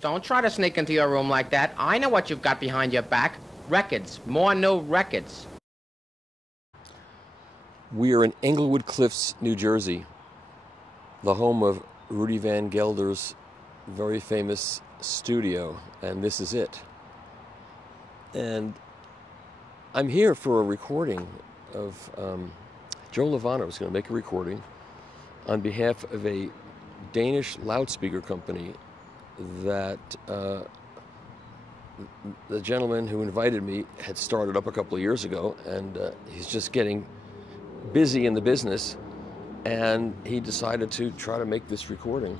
Don't try to sneak into your room like that. I know what you've got behind your back. Records. More new records. We are in Englewood Cliffs, New Jersey, the home of Rudy Van Gelder's very famous studio, and this is it. And I'm here for a recording of Joe Lovano is going to make a recording on behalf of a Danish loudspeaker company that the gentleman who invited me had started up a couple of years ago, and he's just getting busy in the business, and he decided to try to make this recording.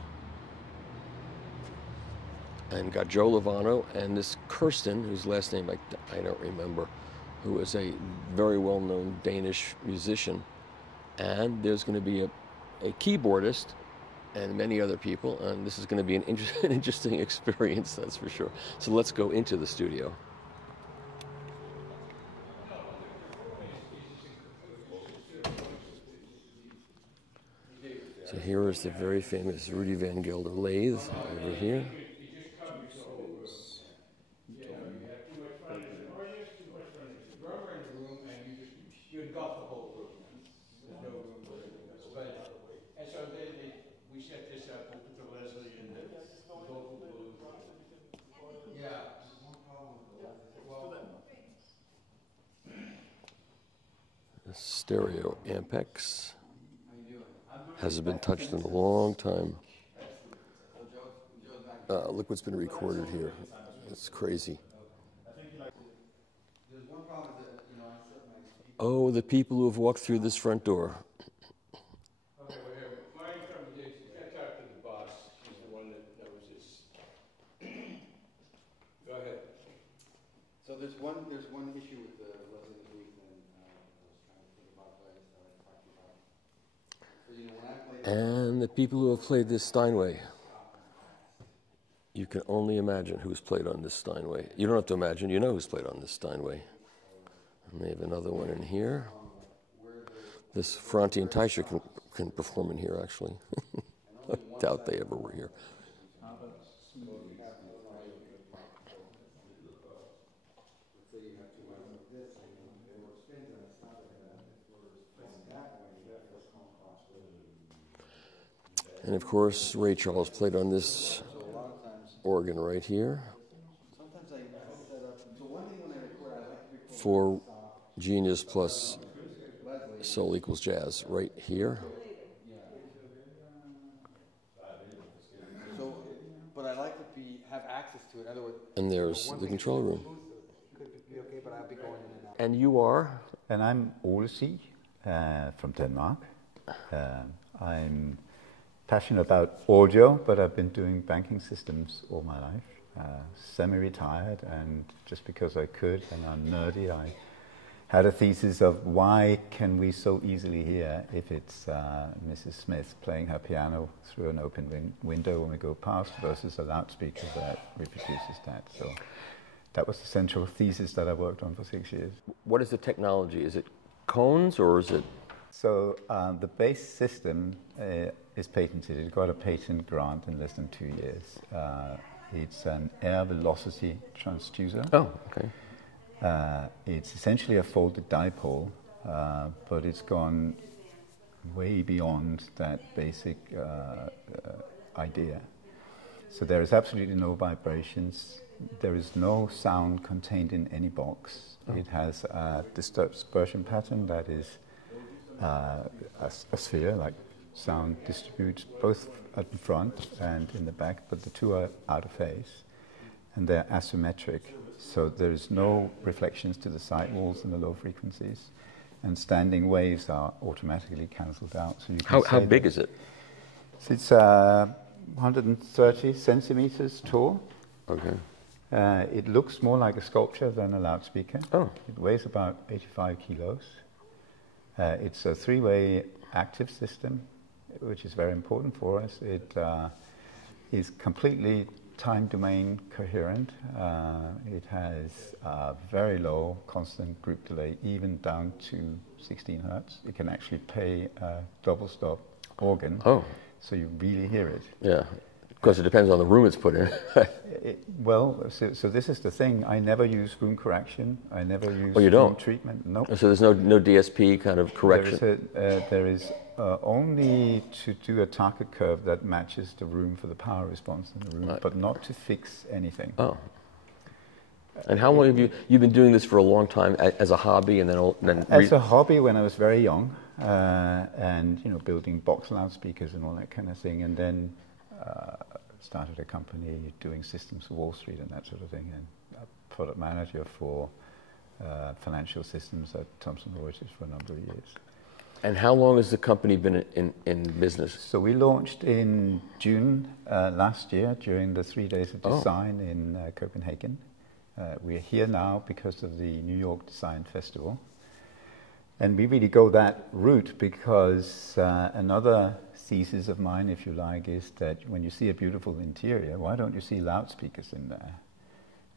And got Joe Lovano and this Kirsten, whose last name I don't remember, who is a very well-known Danish musician. And there's going to be a keyboardist and many other people, and this is going to be an interesting experience, that's for sure. So let's go into the studio. So here is the very famous Rudy Van Gelder lathe over here. The stereo Ampex hasn't been touched in a long time. Look what's been recorded here. It's crazy. Oh, the people who have walked through this front door. Okay, well, here, mine from the, you got to talk to the boss. She's the one that was this. Go ahead. So there's one issue with the resident booth, and I was trying to think about what I started talking about. So, you know, when I played And the people who have played this Steinway. You can only imagine who's played on this Steinway. You don't have to imagine, you know who's played on this Steinway. And they have another one in here. This Franti and Teicher can perform in here, actually. I doubt they ever were here. And of course, Ray Charles played on this organ right here. For Genius plus Soul equals Jazz right here. So, but I like to have access to it. In other words, and there's the control room. Could be okay, but I'll be going in and out. And you are? And I'm Ole Siig from Denmark. I'm passionate about audio, but I've been doing banking systems all my life. Semi-retired, and just because I could and I'm nerdy, I had a thesis of why can we so easily hear if it's Mrs. Smith playing her piano through an open window when we go past versus a loudspeaker that reproduces that. So that was the central thesis that I worked on for 6 years. What is the technology? Is it cones or is it? So the base system is patented. It got a patent grant in less than 2 years. It's an air velocity transducer. Oh, okay. It's essentially a folded dipole, but it's gone way beyond that basic idea. So there is absolutely no vibrations. There is no sound contained in any box. Oh. It has a dispersion pattern that is a sphere, like sound distributes both at the front and in the back, but the two are out of phase, and they're asymmetric, so there's no reflections to the side walls and the low frequencies, and standing waves are automatically cancelled out. So you can how big is it? So it's 130 centimeters tall. Okay. It looks more like a sculpture than a loudspeaker. Oh. It weighs about 85 kilos. It's a three-way active system, which is very important for us. It is completely time domain coherent. It has a very low constant group delay, even down to 16 hertz. It can actually play a double stop organ, oh, so you really hear it. Yeah, because it depends on the room it's put in. So this is the thing. I never use room correction. I never use you room don't? treatment. No. So there's no DSP kind of correction? There is only to do a target curve that matches the room for the power response in the room, but not to fix anything. Oh. And how long have you've been doing this for a long time as a hobby, and then as a hobby when I was very young, and building box loudspeakers and all that kind of thing, and then started a company doing systems for Wall Street and that sort of thing, and a product manager for financial systems at Thomson Reuters for a number of years. And how long has the company been in business? So we launched in June last year during the 3 days of design in Copenhagen. We're here now because of the New York Design Festival. And we really go that route because another thesis of mine, if you like, is that when you see a beautiful interior, why don't you see loudspeakers in there?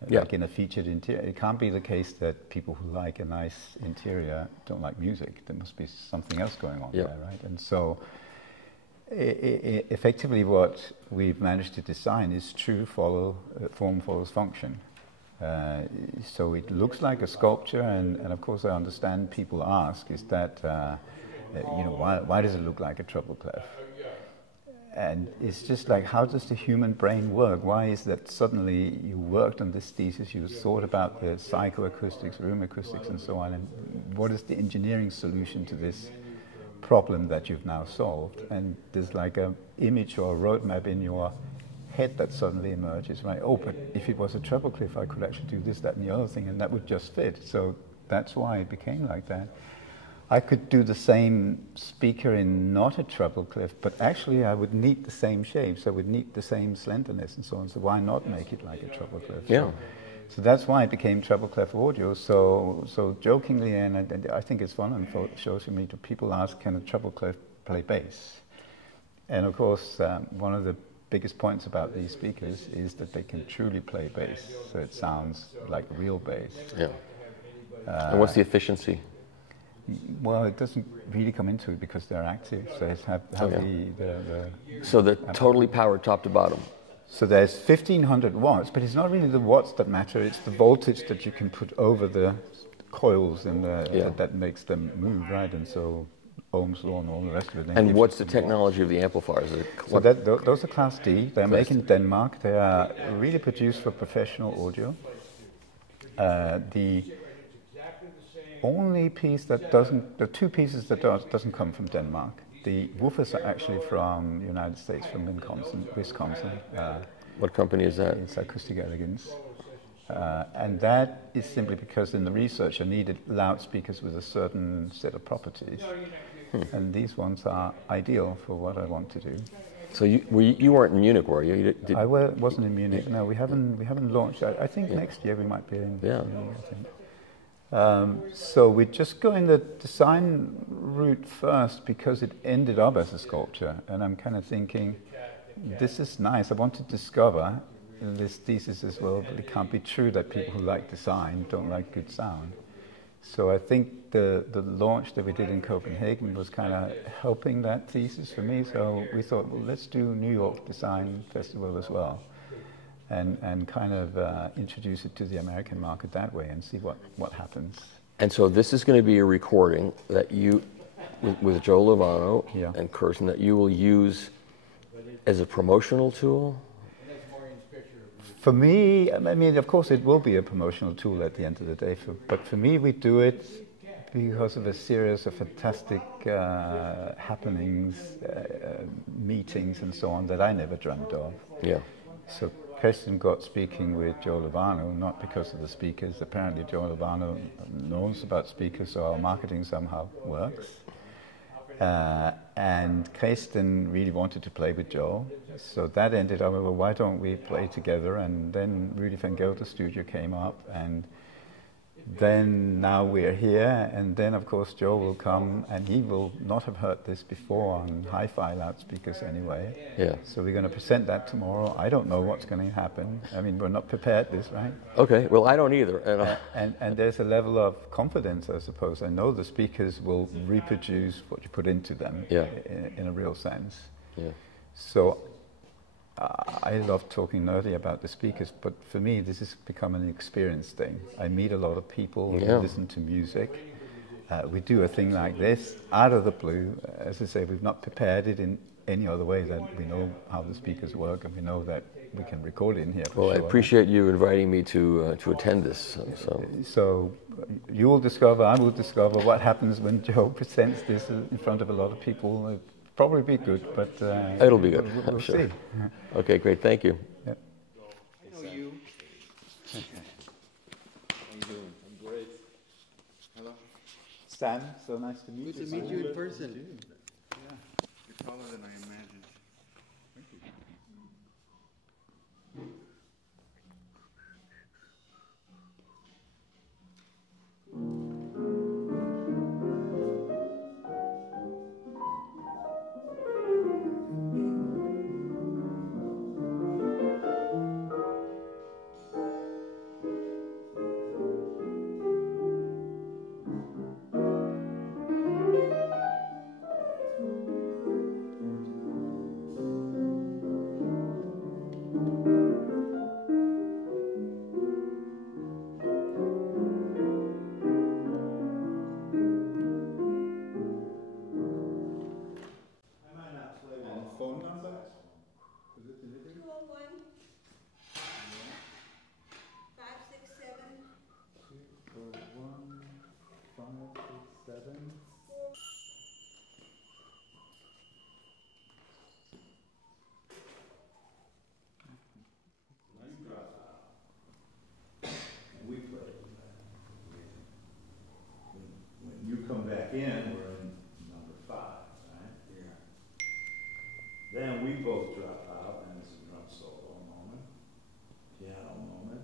Like in a featured interior. It can't be the case that people who like a nice interior don't like music. There must be something else going on there, right? And so effectively what we've managed to design is true form follows function. So it looks like a sculpture, and of course I understand people ask, is that, why does it look like a treble clef? And it's just like, how does the human brain work? Why is that suddenly you worked on this thesis, you thought about the psychoacoustics, room acoustics and so on, and what is the engineering solution to this problem that you've now solved? And there's like an image or a roadmap in your head that suddenly emerges, right? Oh, but if it was a treble clef, I could actually do this, that, and the other thing, and that would just fit. So that's why it became like that. I could do the same speaker in not a treble clef, but actually I would need the same shapes, I would need the same slenderness and so on. So why not make it like a treble clef? Yeah. So that's why it became treble clef audio. So jokingly, and I think it's fun on shows for me, to people ask, can a treble clef play bass? And of course, one of the biggest points about these speakers is that they can truly play bass, so it sounds like real bass. Yeah. And what's the efficiency? Well, it doesn't really come into it because they're active, so it's So they're totally powered top to bottom. So there's 1500 watts, but it's not really the watts that matter, it's the voltage that you can put over the coils and that makes them move, right? And so Ohm's law and all the rest of it. And what's the technology of the amplifiers? So those are Class D. They're made in Denmark. They are really produced for professional audio. The only piece that doesn't, the two pieces that doesn't come from Denmark. The woofers are actually from the United States, from Wisconsin. What company is that? It's Acoustic Elegance. And that is simply because in the research I needed loudspeakers with a certain set of properties. And these ones are ideal for what I want to do. So you weren't in Munich, were you? I wasn't in Munich. No, we haven't launched. I think next year we might be in. Yeah. Munich, I think. So we're just going the design route first because it ended up as a sculpture, and I'm kind of thinking, this is nice. I want to discover this thesis as well, but it can't be true that people who like design don't like good sound. So I think the launch that we did in Copenhagen was kind of helping that thesis for me. So we thought, well, let's do New York Design Festival as well, and kind of introduce it to the American market that way and see what happens. And so this is going to be a recording that you, with Joe Lovano and Kirsten, that you will use as a promotional tool? For me, I mean, of course it will be a promotional tool at the end of the day, but for me we do it because of a series of fantastic happenings, meetings and so on that I never dreamt of. Yeah. So Kirsten got speaking with Joe Lovano, not because of the speakers. Apparently Joe Lovano knows about speakers, so our marketing somehow works. And Kirsten really wanted to play with Joe, so that ended up, well, why don't we play together? And then Rudy Van Gelder studio came up, and then now we're here, and then of course Joe will come, and he will not have heard this before on hi-fi loudspeakers anyway. Yeah. So we're going to present that tomorrow. I don't know what's going to happen. I mean, we're not prepared this, right? Okay, well I don't either. And there's a level of confidence, I suppose. I know the speakers will reproduce what you put into them in a real sense. Yeah. So I love talking nerdy about the speakers, but for me, this has become an experience thing. I meet a lot of people who listen to music. We do a thing like this out of the blue. As I say, we've not prepared it in any other way than we know how the speakers work, and we know that we can record it in here. Well, sure. I appreciate you inviting me to attend this. So you will discover, I will discover what happens when Joe presents this in front of a lot of people. It'll probably be good, but it'll be good. We'll I'm sure. see. Okay, great. Thank you. Yeah. I know you. How you doing? I'm great. Hello. Stan, so nice to meet you. Good to meet you in person. Yeah. You're taller than I imagined. Thank you. Phone number? Is it delivery? 201 567 201 567. And we play. When you come back in, we're in number 5, right? Yeah. Then we both drop out, and it's a drum solo moment, piano moment.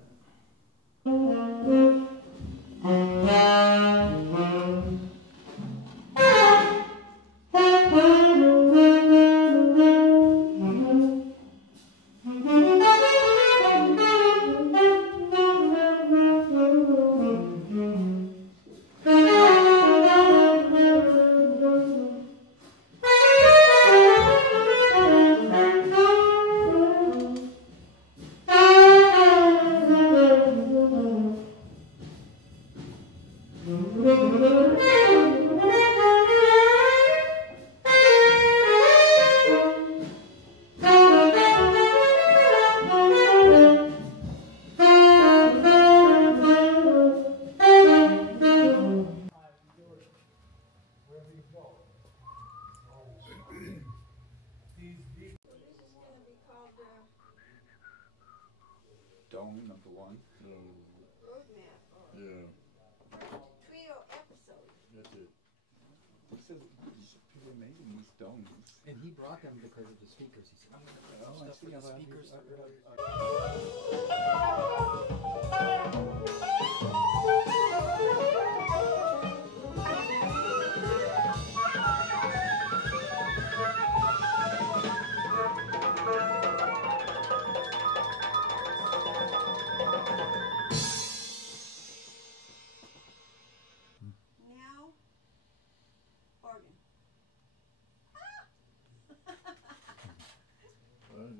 Dome, number 1. roadmap or trio episode. That's it. People are making these domes. And he brought them because of the speakers. He said, I'm going to put Oh, I stuff see. for the speakers. Now, organ.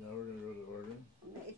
Now we're going to go to the organ. Maybe.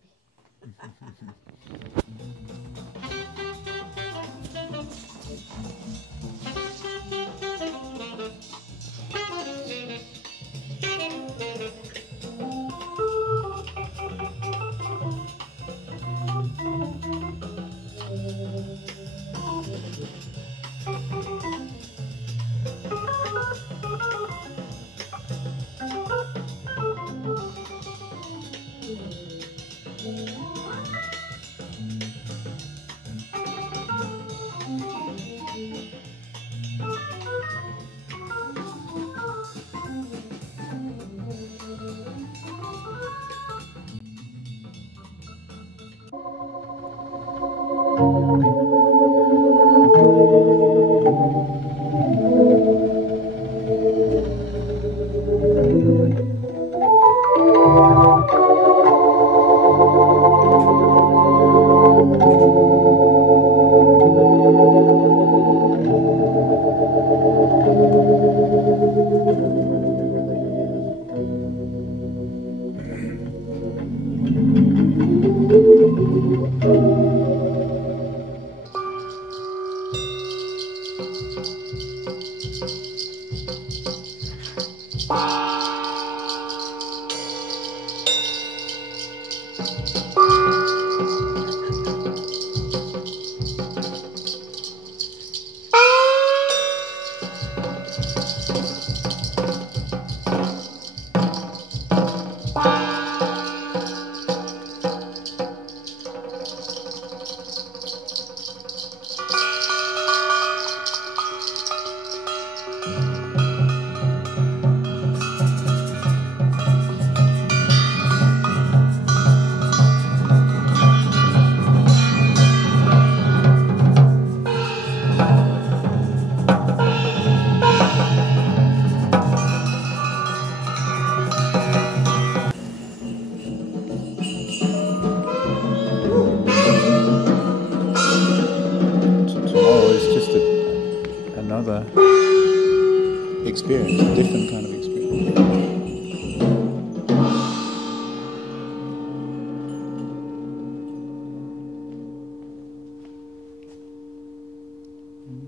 Another experience, a different kind of experience.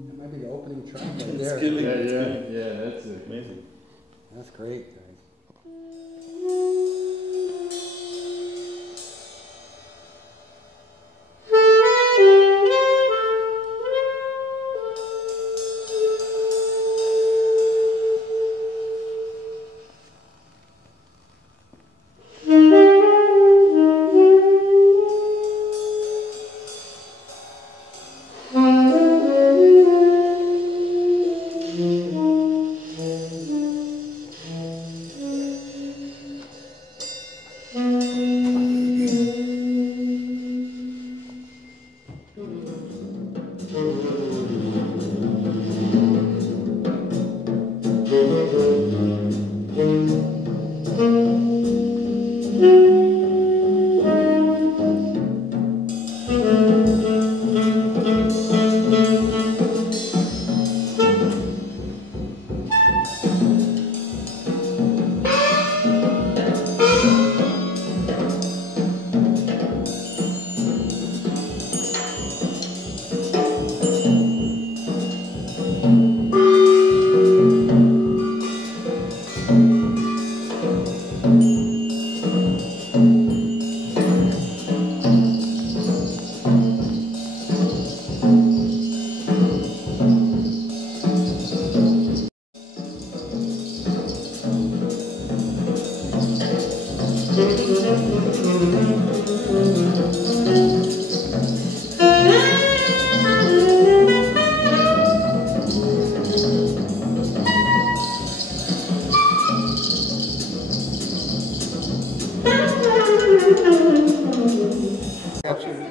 That might be the opening track right there. Yeah, that's amazing. That's great, guys.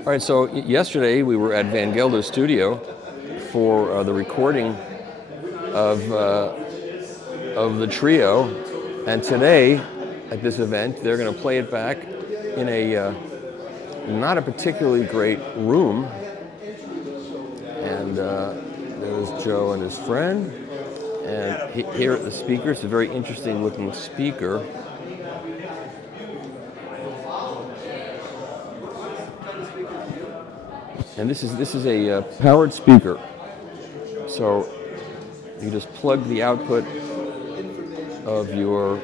All right, so yesterday we were at Van Gelder's studio for the recording of the trio, and today at this event they're going to play it back in a not a particularly great room. And there's Joe and his friend, and here at the speaker, it's a very interesting looking speaker. And this is a powered speaker. So you just plug the output of your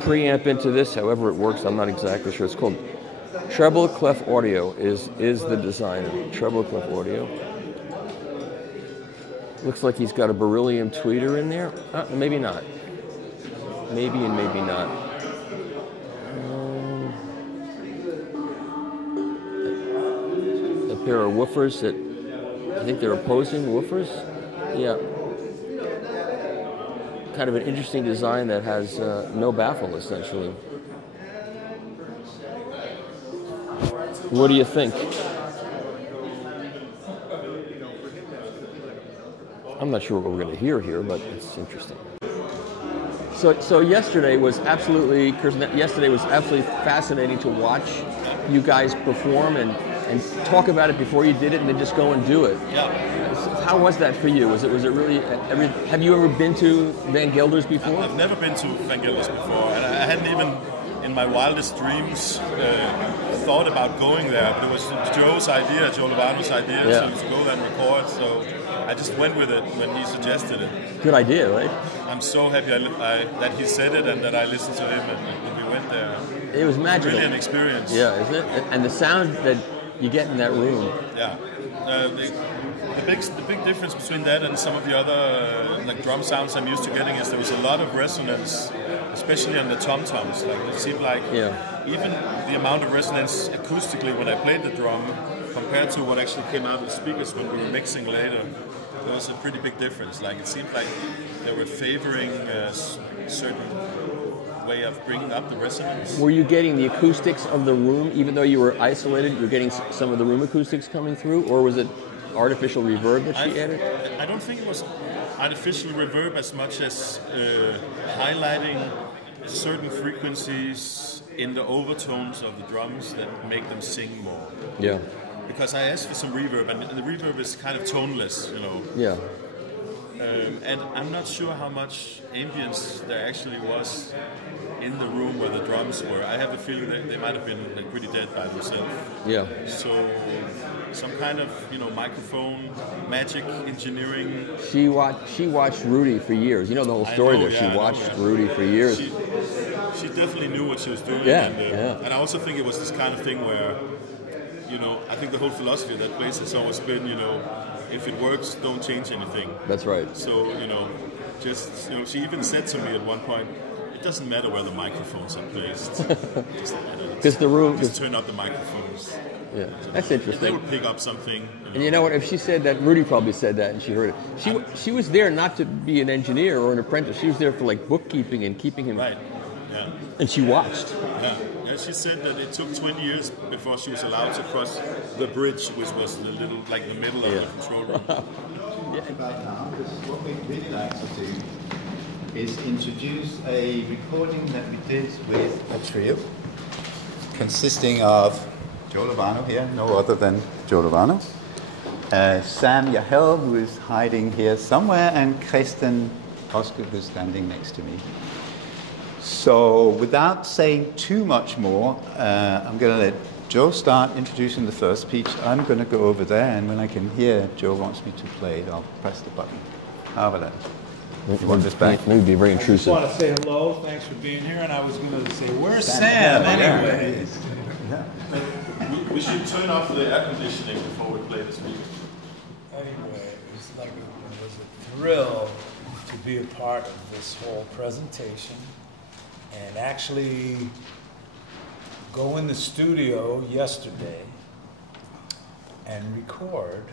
preamp into this, however it works, I'm not exactly sure. It's called Treble Clef Audio is the designer. Treble Clef Audio. Looks like he's got a beryllium tweeter in there. Maybe not. Maybe and maybe not. A pair of woofers that I think they're opposing woofers. Yeah. Kind of an interesting design that has no baffle, essentially. What do you think? I'm not sure what we're going to hear here, but it's interesting. So yesterday was absolutely fascinating to watch you guys perform and talk about it before you did it, and then just go and do it. Yeah. How was that for you? Was it really? Have you ever been to Van Gelder's before? I've never been to Van Gelder's before, and I hadn't even, in my wildest dreams, thought about going there. But it was Joe's idea, Joe Lovano's idea, to go there and record. So I just went with it when he suggested it. Good idea, right? I'm so happy that he said it and that I listened to him and we went there. It was magical. It's really an experience. Yeah, isn't it? And the sound that you get in that room. Yeah. The big difference between that and some of the other like drum sounds I'm used to getting is there was a lot of resonance, especially on the tom-toms. Like it seemed like even the amount of resonance acoustically when I played the drum compared to what actually came out of the speakers when we were mixing later, there was a pretty big difference. Like it seemed like they were favoring a certain way of bringing up the resonance. Were you getting the acoustics of the room, even though you were isolated, you were getting some of the room acoustics coming through, or was it artificial reverb that she added? I don't think it was artificial reverb as much as highlighting certain frequencies in the overtones of the drums that make them sing more. Yeah. Because I asked for some reverb, and the reverb is kind of toneless, you know. Yeah. And I'm not sure how much ambience there actually was in the room where the drums were. I have a feeling that they might have been like pretty dead by themselves. Yeah. So some kind of, you know, microphone magic engineering. She watched Rudy for years. You know the whole story there. She watched Rudy for years. She definitely knew what she was doing. Yeah. And I also think it was this kind of thing where, you know, I think the whole philosophy of that place has always been, you know, if it works, don't change anything. That's right. So, you know, just, you know, she even said to me at one point, it doesn't matter where the microphones are placed. Because the room... Just turn up the microphones. Yeah, that's interesting. They would pick up something. You know. And you know what, if she said that, Rudy probably said that and she heard it. She was there not to be an engineer or an apprentice. She was there for like bookkeeping and keeping him... Right, yeah. And she watched. Yeah. She said that it took 20 years before she was allowed to cross the bridge, which was the little, like the middle of the control room. About now, because what we'd really like to do is introduce a recording that we did with a trio consisting of Joe Lovano here, no other than Joe Lovano, Sam Yahel, who is hiding here somewhere, and Kristen Osgood, who's standing next to me. So without saying too much more, I'm going to let Joe start introducing the first piece. I'm going to go over there, and when I can hear Joe wants me to play it, I'll press the button. How about that? You want this back? Maybe be very intrusive. I just want to say hello, thanks for being here, and I was going to say, where's Sam anyway? Yeah. We should turn off the air conditioning before we play this music. Anyway, it was a thrill to be a part of this whole presentation. And actually go in the studio yesterday and record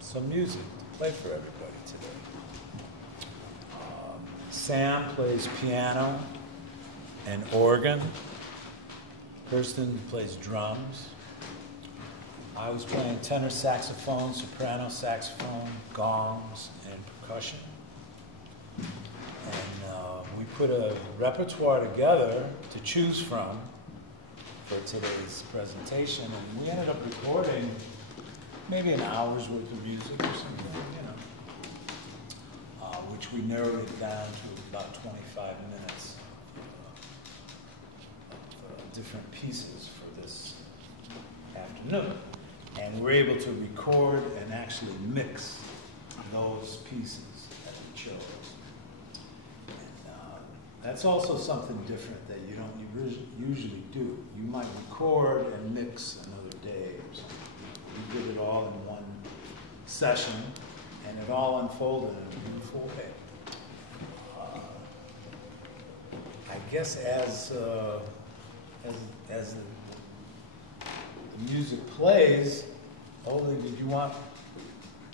some music to play for everybody today. Sam plays piano and organ. Kirsten plays drums. I was playing tenor saxophone, soprano saxophone, gongs, and percussion. And we put a repertoire together to choose from for today's presentation, and we ended up recording maybe an hour's worth of music or something, you know, which we narrowed it down to about 25 minutes of different pieces for this afternoon. And we're able to record and actually mix those pieces that we chose. That's also something different that you don't usually do. You might record and mix another day or something. We did it all in one session, and it all unfolded in a beautiful way. I guess as the music plays, Ole, did you want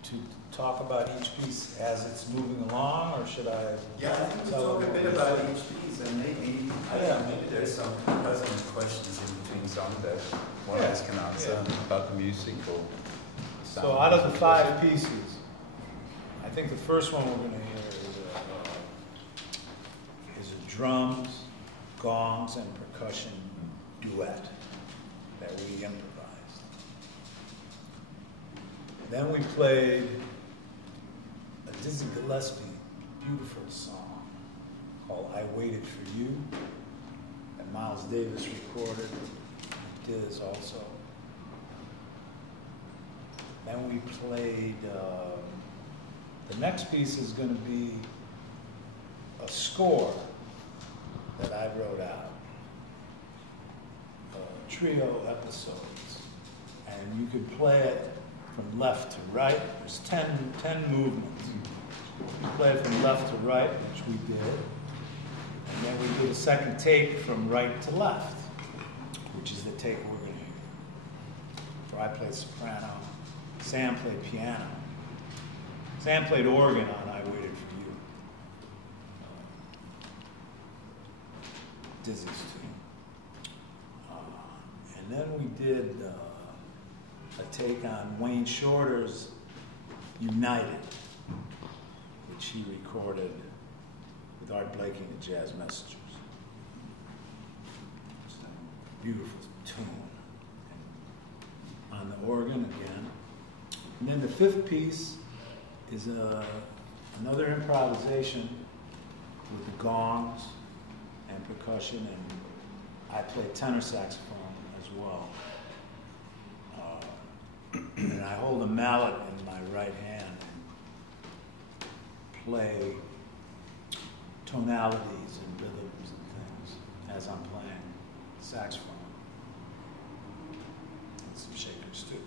to talk about each piece as it's moving along, or should I? Yeah, I think we'll talk a bit about each piece, and maybe there's some present questions in between songs that one of us can answer about the music or sound. So out of the 5 pieces, I think the first one we're going to hear is a drums, gongs, and percussion duet that we improvised. Then we played a Dizzy Gillespie beautiful song called I Waited for You that Miles Davis recorded, Diz also. Then we played, the next piece is going to be a score that I wrote out, trio episodes. and you could play it from left to right. There's 10 movements. You play it from left to right, which we did. And then we did a second take from right to left, which is the take we're going to hear. Where I played soprano, Sam played piano. Sam played organ on I Waited for You. Dizzy's tune. And then we did a take on Wayne Shorter's United, which he recorded with Art Blakey and the Jazz Messengers. It's a beautiful tune. And on the organ again. And then the fifth piece is another improvisation with the gongs and percussion, and I play tenor saxophone as well. And I hold a mallet in my right hand and play tonalities and rhythms and things as I'm playing saxophone. And some shakers too.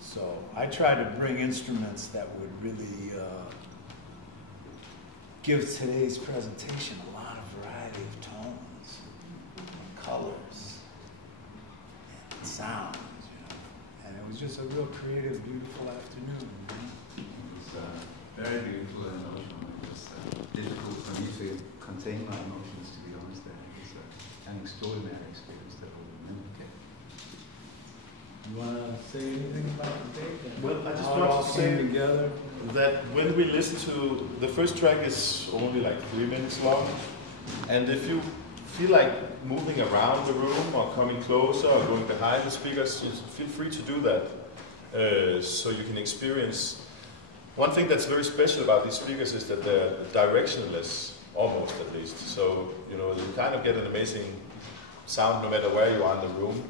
So I try to bring instruments that would really give today's presentation a lot of variety of tones and colors and sounds, you know. And it was just a real creative, beautiful afternoon. You know? It's very beautiful and emotional. It was difficult for me to contain my emotions, to be honest. It was an extraordinary experience that will remember. You want to say anything about the day? Well, I just How it want all to came say together. that when we listen to the first track is only like 3 minutes long, and if you feel like moving around the room or coming closer or going behind the speakers, feel free to do that, so you can experience. One thing that's very special about these speakers is that they're directionless, almost at least. So you know, you kind of get an amazing sound no matter where you are in the room.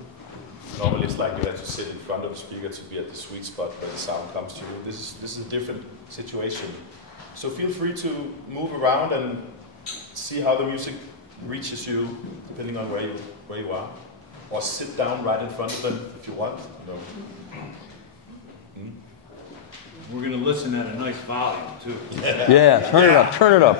Normally it's like you have to sit in front of the speaker to be at the sweet spot where the sound comes to you. This is a different situation. So feel free to move around and see how the music reaches you, depending on where you are. Or sit down right in front of them if you want. You know. We're going to listen at a nice volume too. Yeah, turn it up, turn it up.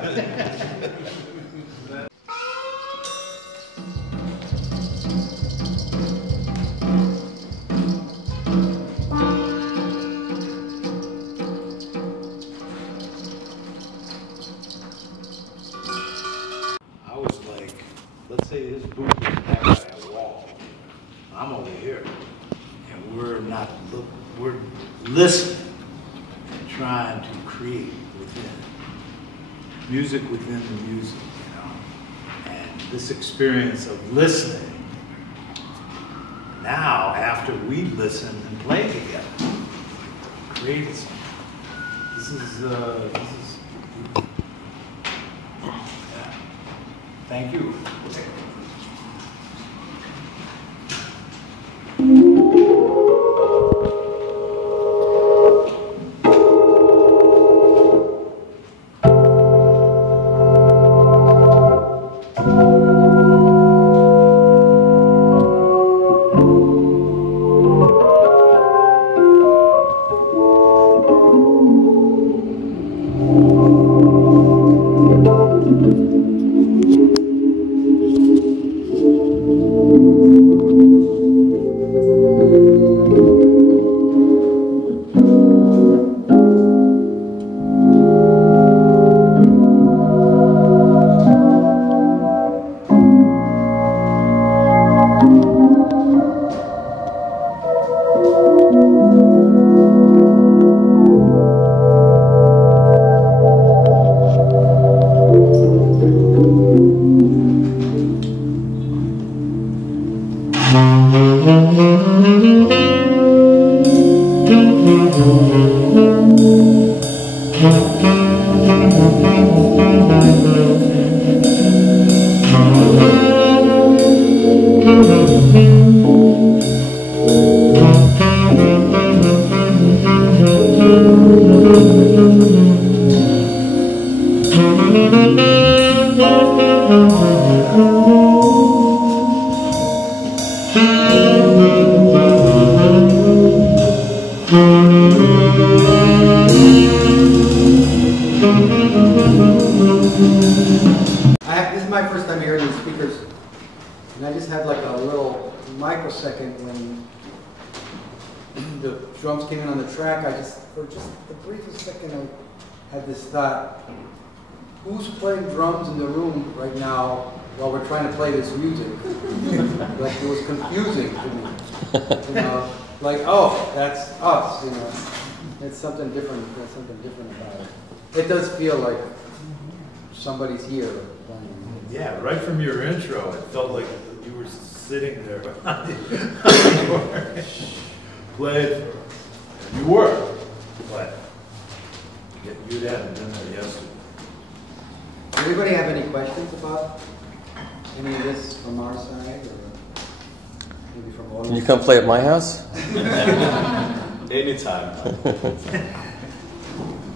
I was like, let's say this booth is back by a wall. I'm over here, and we're listening and trying to create within music within the music, you know. And this experience of listening. Now, after we listen and play together, create something. This is. Thank you. This is my first time hearing these speakers, and I just had like a little microsecond when the drums came in on the track. For just the briefest second, I had this thought: who's playing drums in the room right now while we're trying to play this music? Like, it was confusing to me. You know, like, oh, that's us. You know, it's something different. There's something different about it. It does feel like somebody's here playing. Yeah, right from your intro, it felt like you were sitting there behind the played. You were, but you hadn't been there yesterday. Does anybody have any questions about any of this from our side, or maybe from all? Can you come play at my house? Anytime.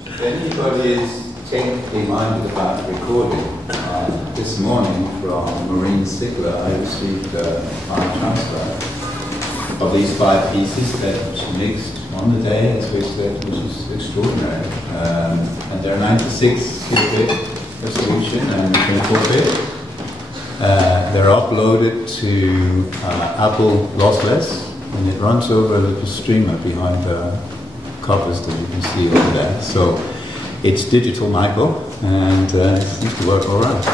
If anybody is technically minded about recording, this morning from Marine Sigler I received a file transfer of these 5 pieces that mixed on the day, as we said, which is extraordinary. And they're 96 kilobit resolution and 24-bit. They're uploaded to Apple Lossless, and it runs over a little streamer behind the covers that you can see over there. So it's digital Michael, and it seems to work all right.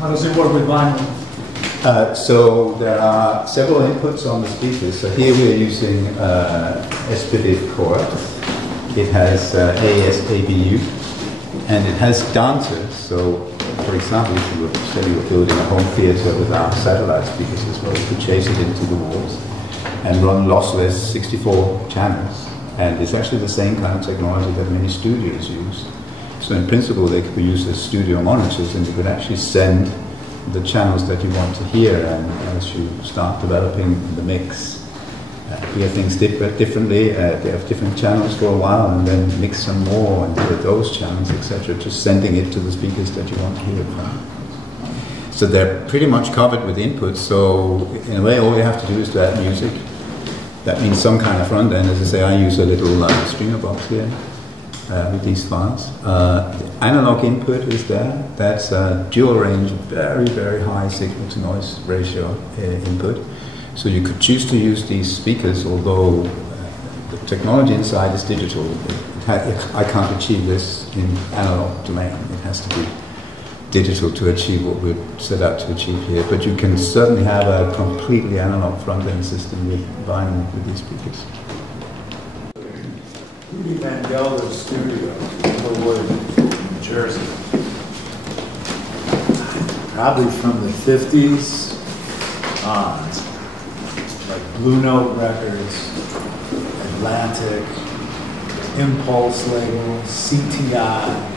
How does it work with vinyl? So there are several inputs on the speakers. So here we are using Expeditive Core. It has ASABU, and it has dancers. So, for example, if you were building a home theater with our satellite speakers as well, you could chase it into the walls and run lossless 64 channels. And it's actually the same kind of technology that many studios use. So in principle, they could be used as studio monitors, and you could actually send the channels that you want to hear, and as you start developing the mix, hear things differently, they have different channels for a while, and then mix some more and hear those channels, etc., just sending it to the speakers that you want to hear it from. So they're pretty much covered with inputs, so in a way all you have to do is to add music. That means some kind of front end. As I say, I use a little streamer box here with these files. The analog input is there. That's a dual range, very, very high signal to noise ratio input. So you could choose to use these speakers, although the technology inside is digital. I can't achieve this in analog domain. It has to be digital to achieve what we've set out to achieve here. But you can certainly have a completely analog front-end system with vinyl with these speakers. Rudy Van Gelder's studio, Englewood, New Jersey. Probably from the 50s on. Like Blue Note Records, Atlantic, Impulse label, CTI.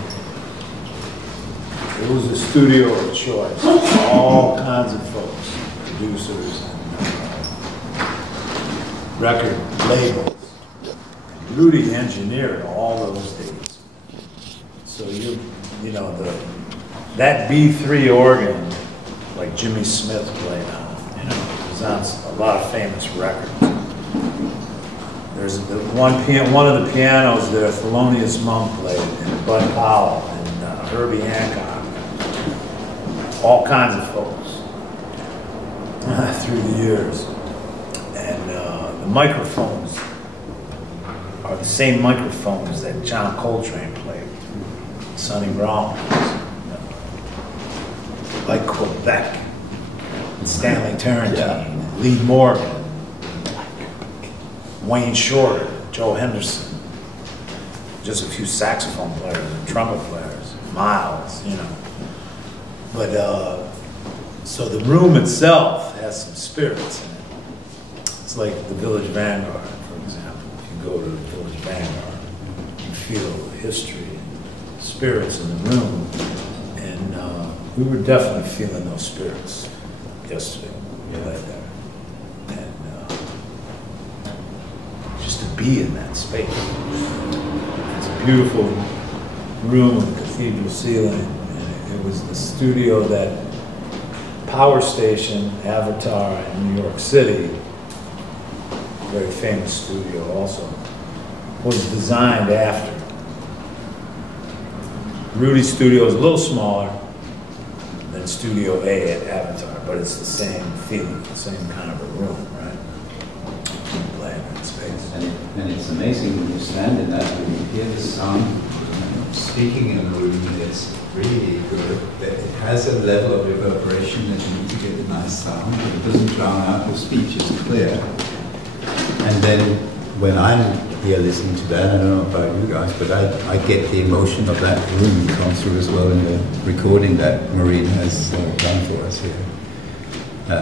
It was a studio of choice. All kinds of folks, producers, and record labels. Rudy engineered all those days. So you know that B3 organ, like Jimmy Smith played on, was on a lot of famous records. There's one of the pianos there, Thelonious Monk played, and Bud Powell, and Herbie Hancock. All kinds of folks through the years. And the microphones are the same microphones that John Coltrane played, Sonny Rollins, like Quebec, and Stanley Turrentine, Lee Morgan, Wayne Shorter, Joe Henderson, just a few saxophone players and trumpet players, Miles, But, so the room itself has some spirits in it. It's like the Village Vanguard, for example. If you go to the Village Vanguard, you feel the history and spirits in the room. And we were definitely feeling those spirits yesterday. We lay there. And just to be in that space. It's a beautiful room with a cathedral ceiling. It was the studio that Power Station, Avatar in New York City, very famous studio also, was designed after. Rudy's studio is a little smaller than Studio A at Avatar, but it's the same feeling, the same kind of a room, right? Playing in space. And it's amazing when you stand in that room, you hear the sound speaking in the room, it's really good. It has a level of reverberation that you need to get a nice sound. It doesn't drown out the speech, it's clear. And then when I'm here listening to that, I don't know about you guys, but I get the emotion of that room come through as well in the recording that Maureen has done for us here.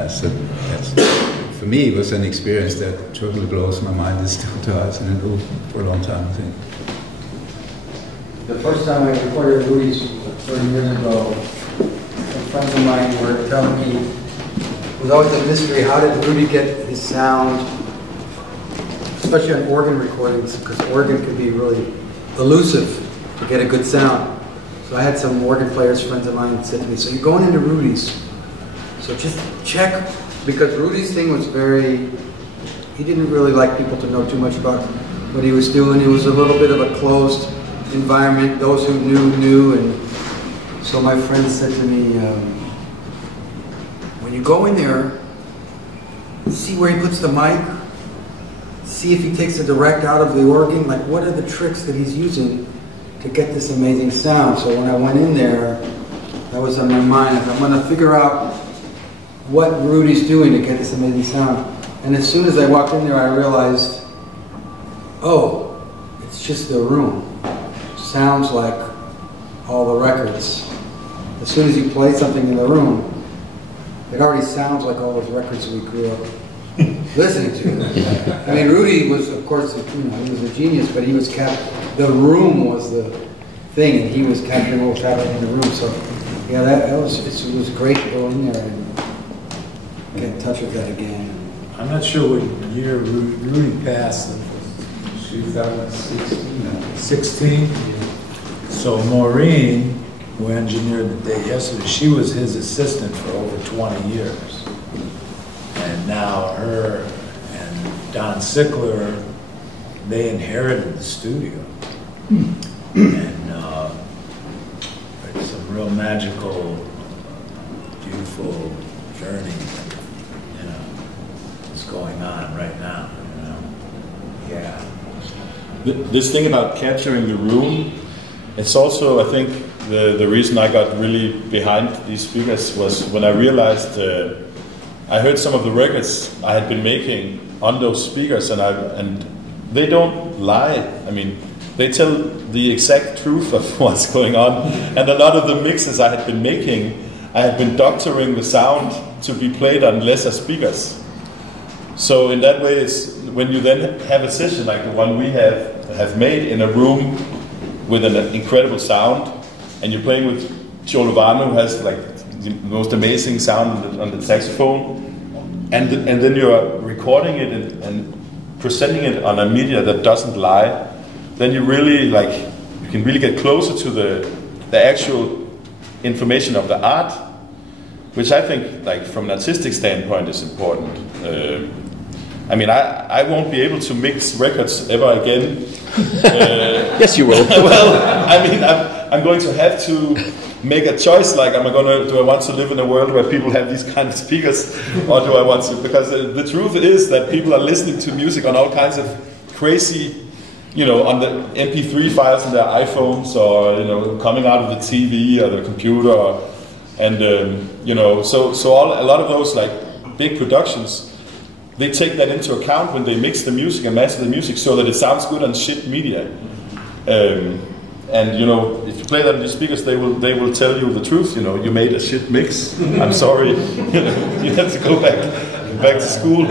So that's, for me, it was an experience that totally blows my mind. It's still to us, and it will for a long time, I think. The first time I recorded Rudy's 30 years ago, some friends of mine were telling me, it was always a mystery, how did Rudy get his sound, especially on organ recordings, because organ could be really elusive to get a good sound. So I had some organ players, friends of mine, said to me, so you're going into Rudy's, so just check, because Rudy's thing was very, he didn't really like people to know too much about what he was doing. It was a little bit of a closed environment. Those who knew, and so my friend said to me, when you go in there, see where he puts the mic, see if he takes the direct out of the organ, like what are the tricks that he's using to get this amazing sound. So when I went in there, that was on my mind. I'm going to figure out what Rudy's doing to get this amazing sound. And as soon as I walked in there, I realized, oh, it's just the room. Sounds like all the records. As soon as you play something in the room, it already sounds like all those records we grew up listening to. I mean, Rudy was, of course, he was a genius, but he was the room was the thing, and he was capturing what was happening in the room. So, yeah, it was great to go in there and get in touch with that again. I'm not sure what year Rudy passed. 2016. 16. So Maureen, who engineered the day yesterday, she was his assistant for over 20 years. And now her and Don Sickler, they inherited the studio. And it's a real magical, beautiful journey, is going on right now, Yeah. This thing about capturing the room, it's also, I think, the reason I got really behind these speakers was when I realized I heard some of the records I had been making on those speakers, and they don't lie. I mean, they tell the exact truth of what's going on. And a lot of the mixes I had been making, I had been doctoring the sound to be played on lesser speakers. So in that way, it's when you then have a session like the one we have made in a room with an incredible sound, and you're playing with Joe Lovano, who has like the most amazing sound on the saxophone, and then you're recording it and presenting it on a media that doesn't lie, then you really you can really get closer to the actual information of the art, which I think, from an artistic standpoint, is important. I mean, I won't be able to mix records ever again. Yes, you will. Well, I mean, I'm going to have to make a choice. Do I want to live in a world where people have these kind of speakers, or do I want to? Because the truth is that people are listening to music on all kinds of crazy, on the MP3 files in their iPhones, or coming out of the TV or the computer, and so a lot of those big productions, they take that into account when they mix the music and master the music so that it sounds good on shit media. And if you play that on the speakers, they will tell you the truth. You made a shit mix. I'm sorry. You have to go back to school.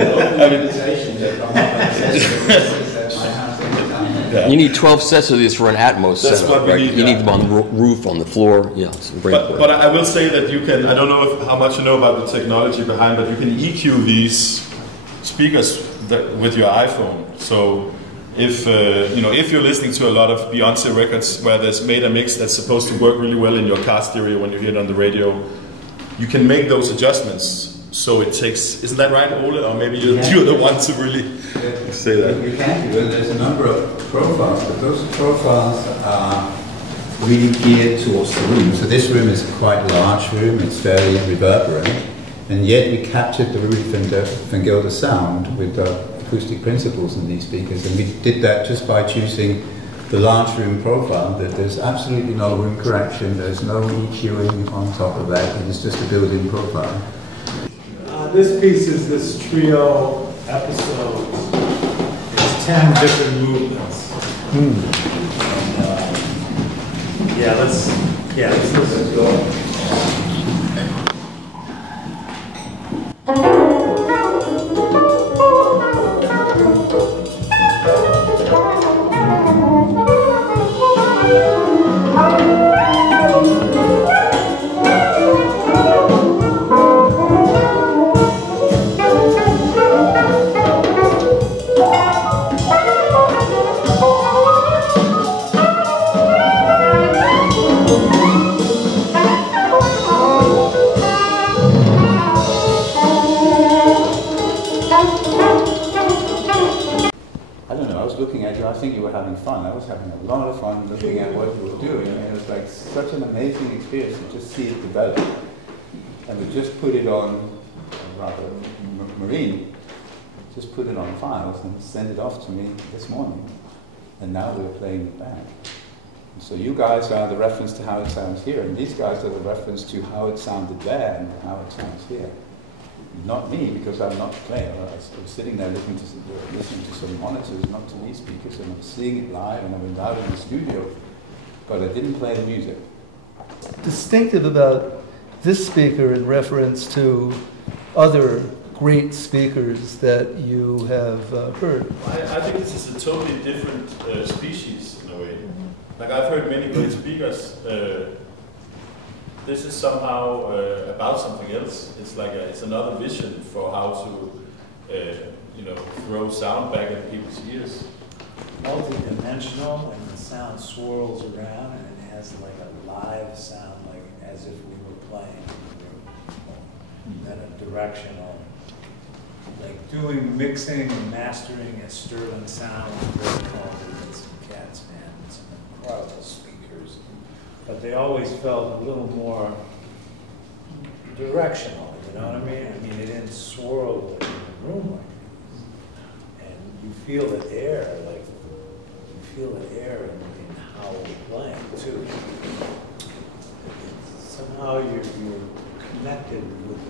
Yeah. You need 12 sets of these for an Atmos setup, right? You need them on the roof, on the floor. Yeah, it's great. But I will say that you can. I don't know how much you know about the technology behind, but you can EQ these speakers with your iPhone. So if you're listening to a lot of Beyonce records where there's made a mix that's supposed to work really well in your car stereo when you hear it on the radio, you can make those adjustments so it takes, isn't that right, Ole? Or maybe you're the one to really say that. You can do it. There's a number of profiles, but those profiles are really geared towards the room. So this room is a quite large room, it's fairly reverberant, and yet we captured the Rudy Van Gelder sound with acoustic principles in these speakers, and we did that just by choosing the large room profile. That there's absolutely no room correction, there's no EQing on top of that, it is just a built-in profile. This piece is this trio episode. It's 10 different movements. And, let's go. I think you were having fun. I was having a lot of fun looking at what you were doing. I mean, it was like such an amazing experience to just see it develop. And we just put it on, rather, Marine just put it on files and sent it off to me this morning. And now we're playing it back. And so you guys are the reference to how it sounds here, and these guys are the reference to how it sounded there and how it sounds here. Not me, because I'm not a player. I was sitting there listening to some monitors, not to these speakers, and I'm seeing it live, and I went out in the studio, but I didn't play the music. Distinctive about this speaker in reference to other great speakers that you have heard? I think this is a totally different species in a way. Like I've heard many great speakers. This is somehow about something else. It's like it's another vision for how to, throw sound back in people's ears. Multi-dimensional, and the sound swirls around, and it has like a live sound, like as if we were playing. And a directional, like doing mixing and mastering at Sterling Sound, very quality, and some cats, man, and some incredible speakers. But they always felt a little more directional, you know what I mean? I mean, it didn't swirl in the room like this. And you feel the air, like, you feel the air in how we're playing, too. Somehow you're connected with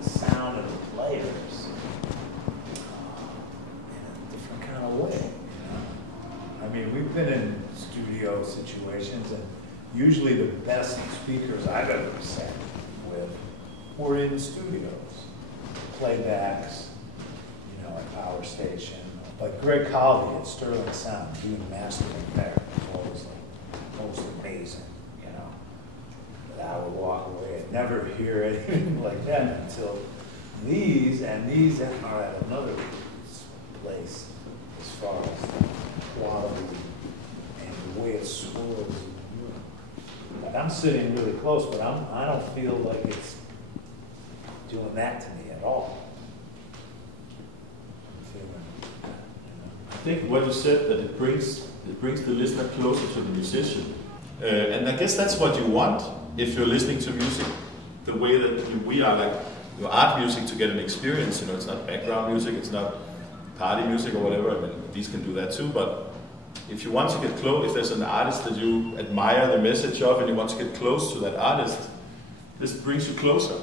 the sound of the players in a different kind of way, you know? I mean, we've been in studio situations, and usually the best speakers I've ever sat with were in studios, playbacks, you know, at Power Station. Like Greg Colby at Sterling Sound doing mastering there was always like most amazing, you know. But I would walk away and never hear anything like that until these are at another place as far as quality and the way it swirls. Like I'm sitting really close, but I don't feel like it's doing that to me at all. I think what you said, that it brings the listener closer to the musician, and I guess that's what you want if you're listening to music the way that we are, like art music, to get an experience. You know, it's not background music, it's not party music or whatever. I mean, these can do that too, but if you want to get close, if there's an artist that you admire the message of and you want to get close to that artist, this brings you closer.